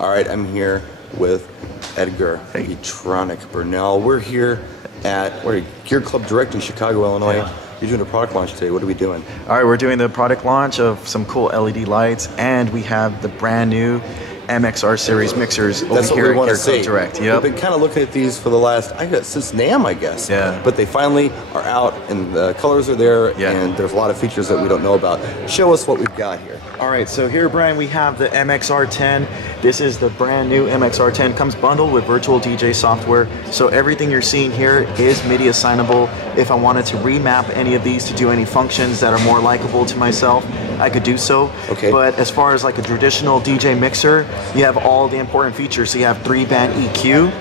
Alright, I'm here with Edgar Electronic Burnell. We're here at Gear Club Direct in Chicago, Illinois. Yeah. You're doing a product launch today. What are we doing? Alright, we're doing the product launch of some cool LED lights, and we have the brand new MXR series mixers over here at Gear Club Direct. Yep. We've been kind of looking at these for the last, since NAMM, I guess. Yeah. But they finally are out, and the colors are there, and there's a lot of features that we don't know about. Show us what we've got here. All right, so here, Brian, we have the MXR 10. This is the brand new MXR 10. Comes bundled with virtual DJ software. So everything you're seeing here is MIDI assignable. If I wanted to remap any of these to do any functions that are more likable to myself, I could do so. Okay. But as far as like a traditional DJ mixer, you have all the important features. So you have 3-band EQ.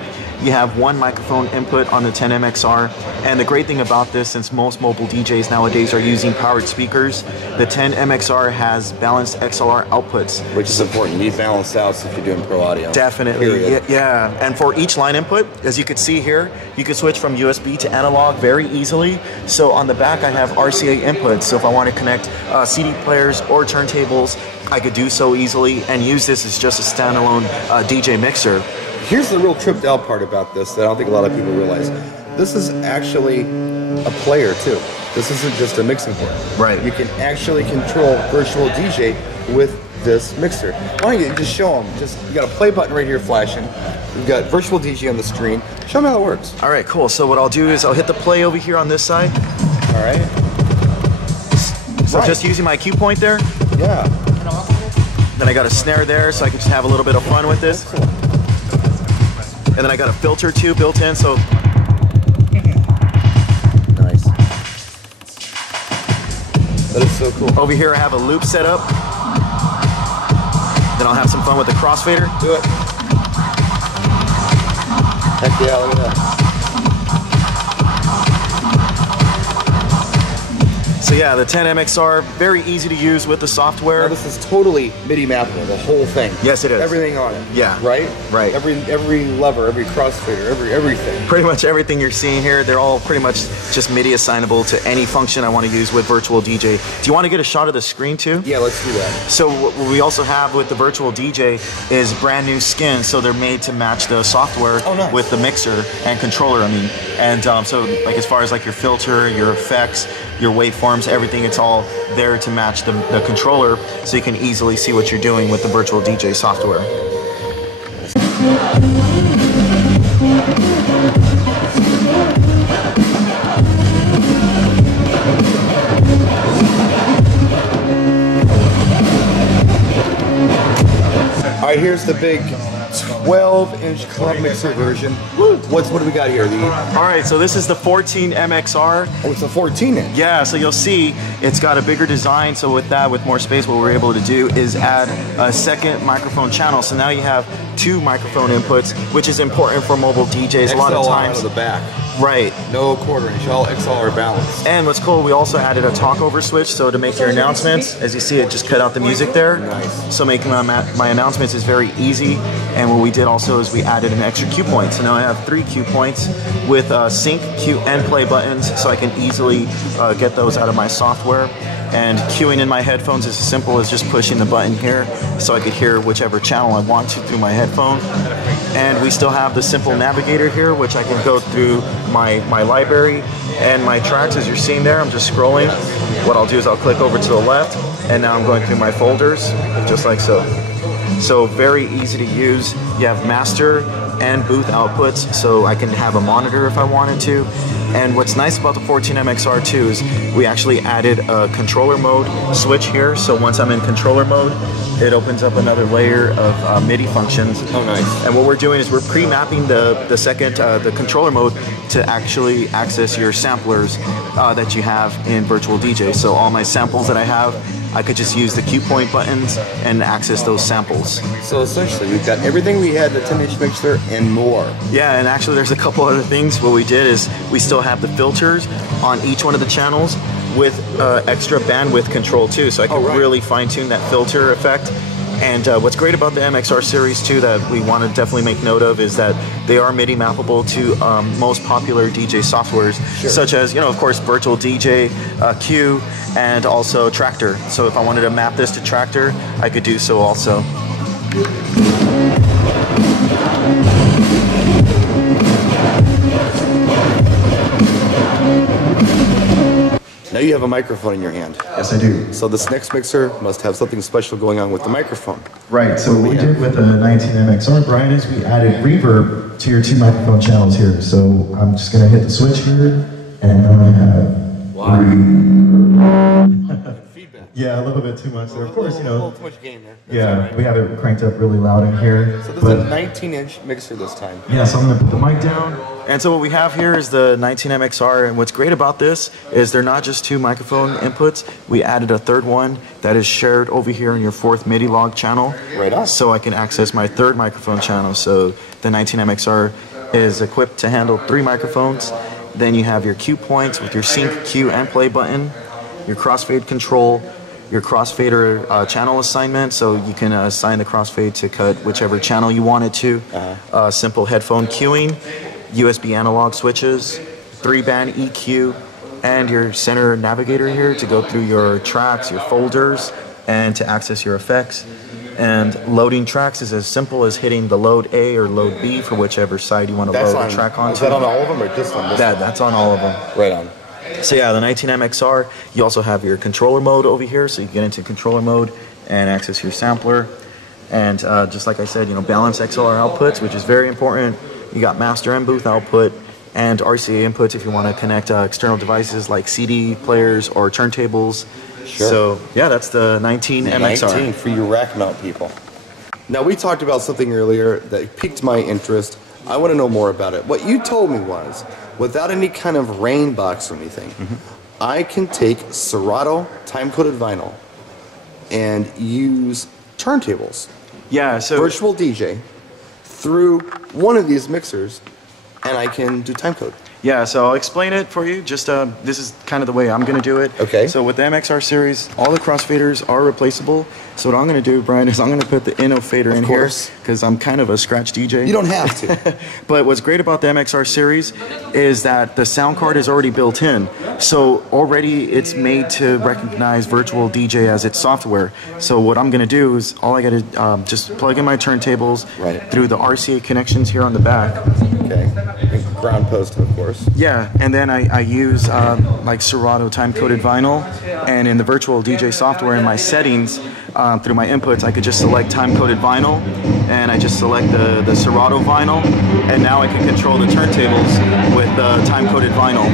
You have 1 microphone input on the 10MXR, and the great thing about this, since most mobile DJs nowadays are using powered speakers, the 10MXR has balanced XLR outputs. Which is important. You need balanced outs if you're doing pro audio. Definitely, yeah. And for each line input, as you can see here, you can switch from USB to analog very easily. So on the back, I have RCA inputs. So if I want to connect CD players or turntables, I could do so easily and use this as just a standalone DJ mixer. Here's the real tripped out part about this that I don't think a lot of people realize. This is actually a player too. This isn't just a mixing board. Right. You can actually control virtual DJ with this mixer. Why don't you just show them? You got a play button right here flashing. You've got virtual DJ on the screen. Show them how it works. All right, cool. So what I'll do is I'll hit the play over here on this side. All right. So just using my cue point there. Yeah. Then I got a snare there, so I can just have a little bit of fun with this. Excellent. And then I got a filter too built in, so. Nice. That is so cool. Over here I have a loop set up. Then I'll have some fun with the crossfader. Do it. Heck yeah, look at that. So yeah, the 10MXR, very easy to use with the software. Now this is totally MIDI mappable, the whole thing. Yes, it is. Everything on it. Yeah. Right? Right. Every lever, every crossfader, everything. Pretty much everything you're seeing here, they're all pretty much just MIDI assignable to any function I want to use with virtual DJ. Do you want to get a shot of the screen too? Yeah, let's do that. So what we also have with the virtual DJ is brand new skins, so they're made to match the software with the mixer and controller, And so like as far as like your filter, your effects, your waveforms, everything, it's all there to match the controller, so you can easily see what you're doing with the virtual DJ software. All right, here's the big 12-inch club mixer version. What do we got here? All right, so this is the 14MXR. Oh, it's a 14-inch. Yeah, so you'll see it's got a bigger design. So with that, with more space, what we're able to do is add a second microphone channel. So now you have 2 microphone inputs, which is important for mobile DJs. XLR a lot of times. Out of the back. Right. No quarter-inch, all XLR balanced. And what's cool, we also added a talkover switch, so to make your announcements, as you see, it just cut out the music there. Nice. So making my announcements is very easy. And what we did also is we added an extra cue point. So now I have 3 cue points with sync, cue, and play buttons, so I can easily get those out of my software. And queuing in my headphones is as simple as just pushing the button here, so I could hear whichever channel I want to through my headphone. And we still have the simple navigator here, which I can go through my library and my tracks. As you're seeing there, I'm just scrolling. What I'll do is I'll click over to the left, and now I'm going through my folders, just like so. So very easy to use. You have master and booth outputs, so I can have a monitor if I wanted to. And what's nice about the 14MXR too is we actually added a controller mode switch here. So once I'm in controller mode, it opens up another layer of MIDI functions. Oh, nice. And what we're doing is we're pre-mapping the controller mode to actually access your samplers that you have in virtual DJ. So all my samples that I have, I could just use the cue point buttons and access those samples. So essentially, we've got everything we had in the 10-inch mixer and more. Yeah, and actually there's a couple other things. What we did is we still have the filters on each one of the channels with extra bandwidth control too, so I can really fine-tune that filter effect And what's great about the MXR series too that we want to definitely make note of is that they are MIDI mappable to most popular DJ softwares, such as, you know, of course, Virtual DJ, Q, and also Tractor. So if I wanted to map this to Tractor, I could do so also. Now you have a microphone in your hand. Yes, I do. So this next mixer must have something special going on with the microphone. Right, so what we did with the 19 MXR, Brian, is we added reverb to your 2 microphone channels here. So I'm just going to hit the switch here, and I'm going to have Feedback. Yeah, a little bit too much there. Of course, you A know. little too much gain there. That's Yeah, right. we have it cranked up really loud in here. So this is a 19-inch mixer this time. Yeah, so I'm going to put the mic down. And so what we have here is the 19 MXR, and what's great about this is they're not just 2 microphone inputs. We added a 3rd one that is shared over here in your 4th MIDI log channel. Right on. So I can access my 3rd microphone channel. So the 19 MXR is equipped to handle 3 microphones. Then you have your cue points with your sync, cue, and play button, your crossfade control, your crossfader channel assignment, so you can assign the crossfade to cut whichever channel you want it to. Simple headphone queuing, USB analog switches, 3-band EQ, and your center navigator here to go through your tracks, your folders, and to access your effects. And loading tracks is as simple as hitting the load A or load B for whichever side you want to load the track onto. Is that on all of them or just on this one? That's on all of them. Right on. So yeah, the 19 MXR, you also have your controller mode over here, so you get into controller mode and access your sampler. And just like I said, you know, balance XLR outputs, which is very important. You got master and booth output and RCA inputs if you want to connect external devices like CD players or turntables. Sure. So yeah, that's the 19 MXR. 19 for you rack mount people. Now we talked about something earlier that piqued my interest. I want to know more about it. What you told me was, without any kind of rain box or anything, I can take Serato time-coded vinyl and use turntables, Yeah, so virtual DJ, through one of these mixers, and I can do timecode. yeah, so I'll explain it for you. Just this is kind of the way I'm going to do it. Okay. So with the MXR series, all the crossfaders are replaceable. So what I'm going to do, Brian, is I'm going to put the Inno fader in here because I'm kind of a scratch DJ. You don't have to. But what's great about the MXR series is that the sound card is already built in. So already it's made to recognize Virtual DJ as its software. So what I'm going to do is all I got to just plug in my turntables through the RCA connections here on the back. Okay. And ground post, of course. Yeah, and then I use like Serato time-coded vinyl, and in the Virtual DJ software in my settings, through my inputs, I could just select time-coded vinyl, and I just select the Serato vinyl, and now I can control the turntables with time-coded vinyl.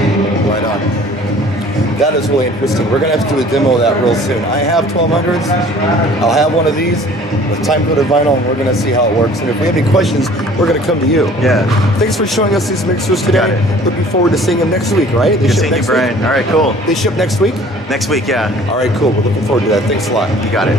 Right on. That is really interesting. We're going to have to do a demo of that real soon. I have 1200s. I'll have one of these with time-coded vinyl, and we're going to see how it works. And if we have any questions, we're going to come to you. Yeah. Thanks for showing us these mixers today. Looking forward to seeing them next week, right? They Good ship seeing you, next Brian. week? All right, cool. They ship next week? Next week, yeah. All right, cool. We're looking forward to that. Thanks a lot. You got it.